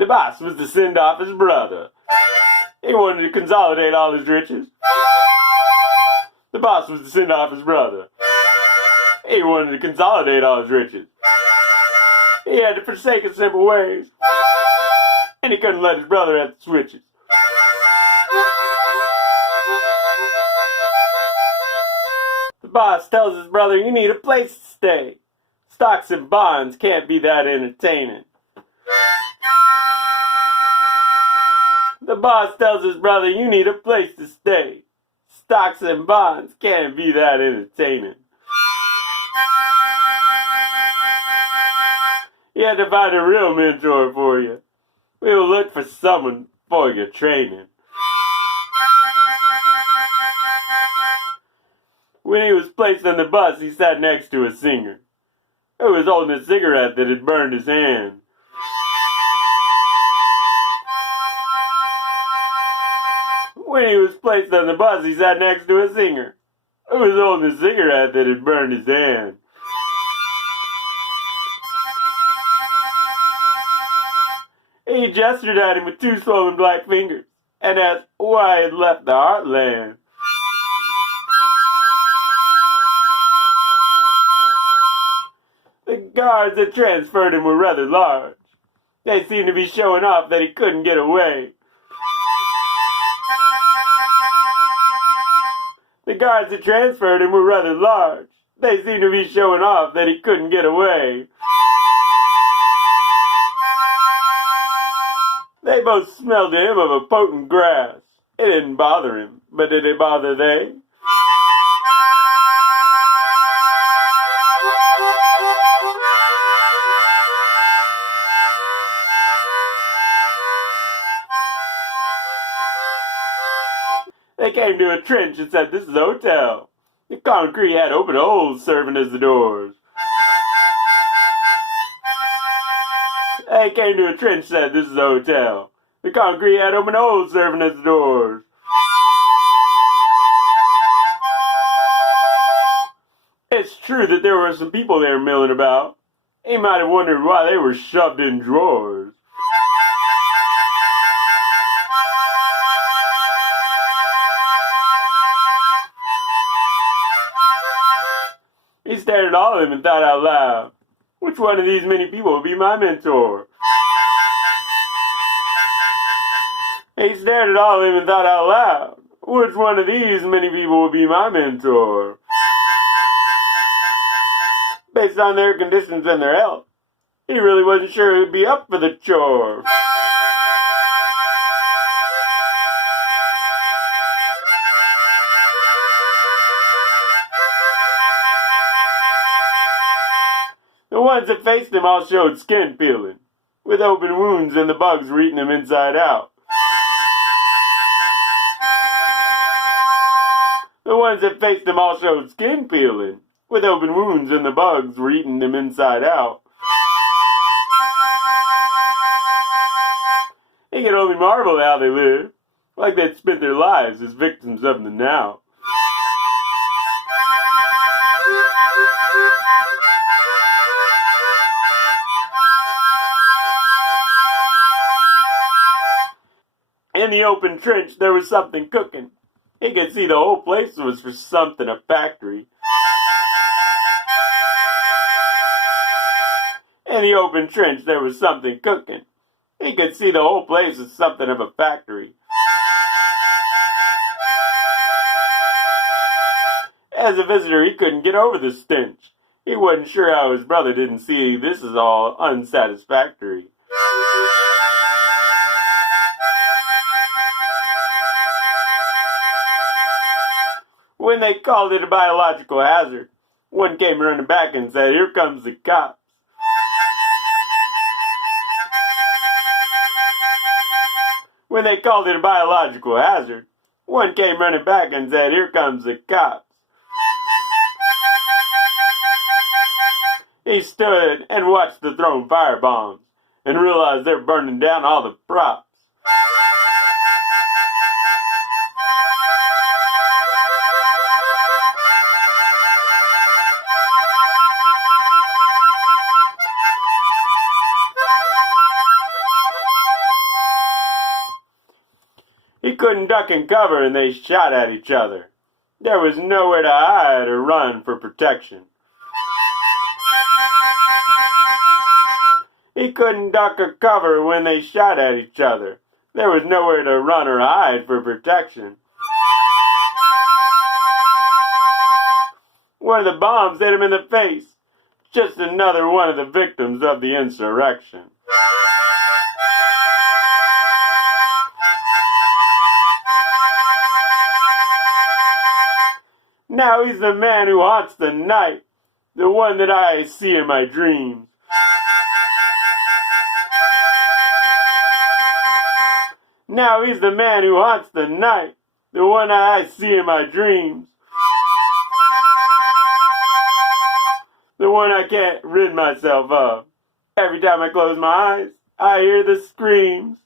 The boss was to send off his brother. He wanted to consolidate all his riches. The boss was to send off his brother. He wanted to consolidate all his riches. He had to forsake his simple ways. And he couldn't let his brother have the switches. The boss tells his brother, you need a place to stay. Stocks and bonds can't be that entertaining. The boss tells his brother, you need a place to stay. Stocks and bonds can't be that entertaining. You had to find a real mentor for you. We will look for someone for your training. When he was placed on the bus, he sat next to a singer who was holding a cigarette that had burned his hand. When he was placed on the bus, he sat next to a singer who was holding a cigarette that had burned his hand. He gestured at him with two swollen black fingers and asked why he had left the heartland. The guards that transferred him were rather large. They seemed to be showing off that he couldn't get away. The guards that transferred him were rather large. They seemed to be showing off that he couldn't get away. They both smelled to him of a potent grass. It didn't bother him, but did it bother they? They came to a trench and said, this is a hotel. The concrete had open holes serving as the doors. They came to a trench and said, this is a hotel. The concrete had open holes serving as the doors. It's true that there were some people there milling about. He might have wondered why they were shoved in drawers. He stared at all of them and thought out loud, which one of these many people would be my mentor? He stared at all of them and thought out loud, which one of these many people would be my mentor? Based on their conditions and their health, he really wasn't sure who'd be up for the chore. The ones that faced him all showed skin peeling, with open wounds and the bugs were eating them inside out. The ones that faced him all showed skin peeling, with open wounds and the bugs were eating them inside out. He could only marvel at how they lived, like they'd spent their lives as victims of the now. In the open trench, there was something cooking. He could see the whole place was for something a factory. In the open trench, there was something cooking. He could see the whole place was something of a factory. As a visitor, he couldn't get over the stench. He wasn't sure how his brother didn't see this is all unsatisfactory. When they called it a biological hazard, one came running back and said, here comes the cops. When they called it a biological hazard, one came running back and said, here comes the cops. He stood and watched the thrown firebombs and realized they're burning down all the props. couldn't duck and cover and they shot at each other. There was nowhere to hide or run for protection. He couldn't duck or cover when they shot at each other. There was nowhere to run or hide for protection. One of the bombs hit him in the face. Just another one of the victims of the insurrection. Now he's the man who haunts the night, the one that I see in my dreams. Now he's the man who haunts the night, the one I see in my dreams. The one I can't rid myself of. Every time I close my eyes, I hear the screams.